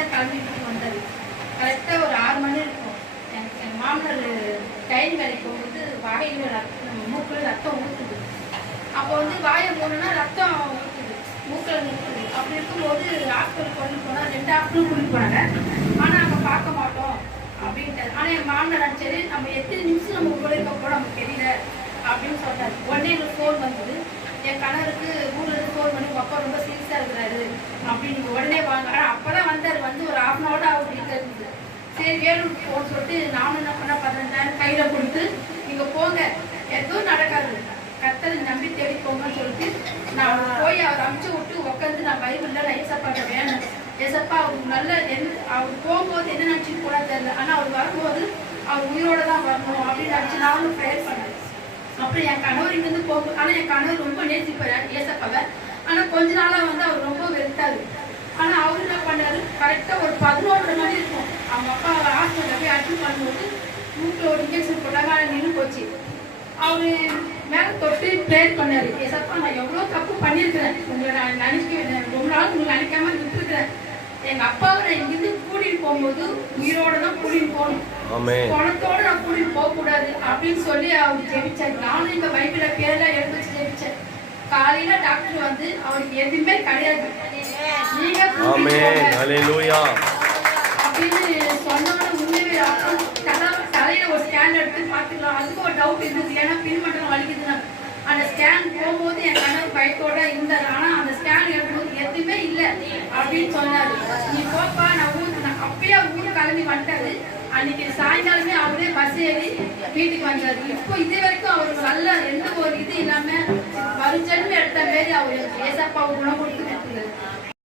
தான் கிளம்பி வீட்டுக்கு வந்தார். கரெக்டாக ஒரு 6 மணி இருக்கும். என் மாமனார் டைம் வேலைக்கு போகும்போது வாயில் மூக்கில் ரத்தம் ஊற்றுது. அப்போ வந்து வாயை போனோன்னா ரத்தம் ஊற்றுது, மூக்கில் ஊற்றுது. அப்படி இருக்கும்போது ஹாஸ்பிட்டல் கொண்டு போனால் 2 ஹாஸ்பிட்டலும் கூட்டிட்டு போனாங்க. ஆனால் நம்ம பார்க்க மாட்டோம் அப்படின்ட்டார். ஆனால் என் மாமனார் சரி நம்ம எத்தனை நிமிஷம் நம்ம கூட இருக்க போகிறோம் நமக்கு தெரியல அப்படின்னு சொன்னார். உடனே எங்களுக்கு ஃபோன் வந்தது. என் கணவருக்கு ஊர்லேருந்து ஃபோன் பண்ணி உங்கள் அப்பா ரொம்ப சீரியஸாக இருக்கிறாரு அப்படின்னு உடனே வாங்க. ஆனால் அப்போ தான் வந்தார். வந்து ஒரு 1/2 hour அவர் வீட்டில் இருந்தது. சரி வேணும் போன்னு சொல்லிட்டு நானும் என்ன பண்ண 15,000 கையில் கொடுத்து நீங்கள் போங்க, எதுவும் நடக்காது, கத்தரை நம்பி தேடி போங்கன்னு சொல்லிட்டு நான் போய் அவர் அமுச்சு விட்டு உட்காந்து நான் பைபிளில் நான் ஏசப்பாட்ட வேணும், ஏசப்பா அவருக்கு நல்ல அவர் போகும்போது என்ன நினச்சிட்டு கூட தெரியல, ஆனால் அவர் வரும்போது அவர் உயிரோடு தான் வரணும் அப்படின்னு நினச்சி நானும் ப்ரேயர் பண்ணேன். அப்புறம் என் கணவர் இங்கேருந்து போகும். ஆனால் என் கணவர் ரொம்ப நேசிப்பார் ஏசப்பாவை. ஆனால் கொஞ்ச நாளாக வந்து அவர் ரொம்ப வெறுத்தாரு. ஆனால் அவர் என்ன பண்ணார், கரெக்டாக ஒரு 11 மணி இருக்கும். அவங்க அப்பா ஹாஸ்பிட்டலில் போய் அட்மிட் பண்ணும்போது மூக்கில் ஒரு இன்ஜெக்ஷன் போட்டாங்க. ஆனால் நின்று போச்சு. அவர் மேலே தொட்டு ப்ரேயர் பண்ணார், ஏசப்பா நான் எவ்வளோ தப்பு பண்ணியிருக்கிறேன், உங்களை நான் ரொம்ப நாள் உங்களை நினைக்காம விட்டுருக்கிறேன். எங்கள் அப்பாவை நான் இங்கிருந்து கூட்டிகிட்டு போகும்போது உயிரோட தான் கூட்டிகிட்டு போகணும், பணத்தோட நான் கூட்டிகிட்டு போகக்கூடாது அப்படின்னு சொல்லி அவர் ஜெபிச்சார். நானும் இந்த பைபிளில் பேரெல்லாம் எடுத்து வச்சு ஜெபிச்சேன். காலையில டாக்டர் வந்து அவருக்கு எதுவுமே கிடையாது, நீங்க அப்படின்னு சொன்னோட உண்மையே. அப்புறம் தலையில ஒரு ஸ்கேன் எடுத்து பார்த்துக்கலாம். அதுக்கு ஒரு டவுட் இருந்தது, ஏன்னா பின்மண்டலம் வலிக்குதுன்னா. அந்த ஸ்கேன் போகும்போது என் கணவர் பயத்தோட இருந்தார். ஆனால் அந்த ஸ்கேன் எடுக்கும்போது எதுவுமே இல்லை அப்படின்னு சொன்னார். நீ போப்பா நான் ஊருக்கு, அப்பயே ஊருக்கு கிளம்பி வந்துட்டாரு. அன்னைக்கு சாயங்காலமே அவரே பஸ் ஏறி வீட்டுக்கு வந்தாரு. இப்போ இது வரைக்கும் அவருக்கு நல்ல எந்த ஒரு இது இல்லாம மறுஜன்மை எடுத்த மாரி அவர் ஏசப்பாவுக்கு குணம் கொடுத்துட்டு இருக்குது.